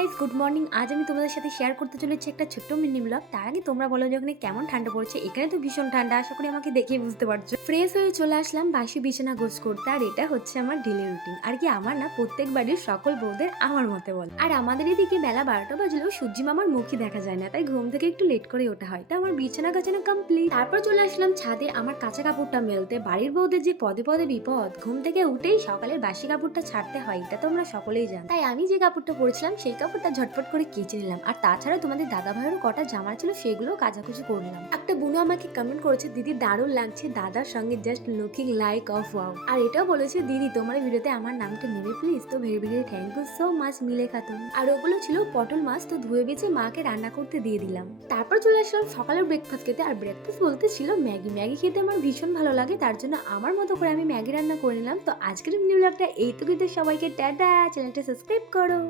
Guys good morning আজ আমি তোমাদের সাথে শেয়ার করতে চলেছি একটা ছোট্ট মিনি ব্লগ তার আগে তোমরা বলো যে ওখানে কেমন ঠান্ডা পড়ছে। এখানে তো ভীষণ ঠান্ডা, আশা করি আমাকে দেখে বুঝতে পারছ। ফ্রেশ হয়ে চলে আসলাম বাসি বিছানা গোছ করতে, আর এটা হচ্ছে আমার ডেলি রুটিন আর কি আমার না, প্রত্যেক বাড়ির সকল বউদের আমার মতে বল। আর আমাদের এদিকে বেলা বারোটা বাজলেও সূর্যি মামার মুখই দেখা যায় না, তাই ঘুম থেকে একটু লেট করে ওঠা হয়। তাই আমার বিছানা গাছানা কমপ্লিট তারপর চলে আসলাম ছাদে আমার কাঁচা কাপড়টা মেলতে। বাড়ির বউদের যে পদে পদে বিপদ, ঘুম থেকে উঠেই সকালের বাসি কাপড়টা ছাড়তে হয়, এটা তোমরা সকলেই জানো। তাই আমি যে কাপড়টা পরেছিলাম, সেই কাপড়টা ঝটপট করে কেচে নিলাম। আর তাছাড়া তোমাদের দাদা ভাইয়েরও কটা জামা ছিল সেগুলো কাচাকুচি করলাম একটা বুনু আমাকে কমেন্ট করেছে, দিদি, দারুণ লাগছে। দাদার সঙ্গে just looking like of wow আর এটাও বলেছে, দিদি, তোমার ভিডিওতে আমার নামটা নেবে প্লিজ তো very very thank you so much Mili Khatun. আর ওগুলো ছিল পটল মাছ, তো ধুয়ে বেছে মাকে রান্না করতে দিয়ে দিলাম। তারপর চলে আসলাম সকালের ব্রেকফাস্ট খেতে। আর ব্রেকফাস্ট বলতে ছিল ম্যাগি। ম্যাগি খেতে আমার ভীষণ ভালো লাগে, তার জন্য আমার মতো করে আমি ম্যাগি রান্না করে নিলাম। তো আজকের মিনি ব্লগটা এইটুকুতে সবাইকে। টাটা! চ্যানেলটা সাবস্ক্রাইব করো।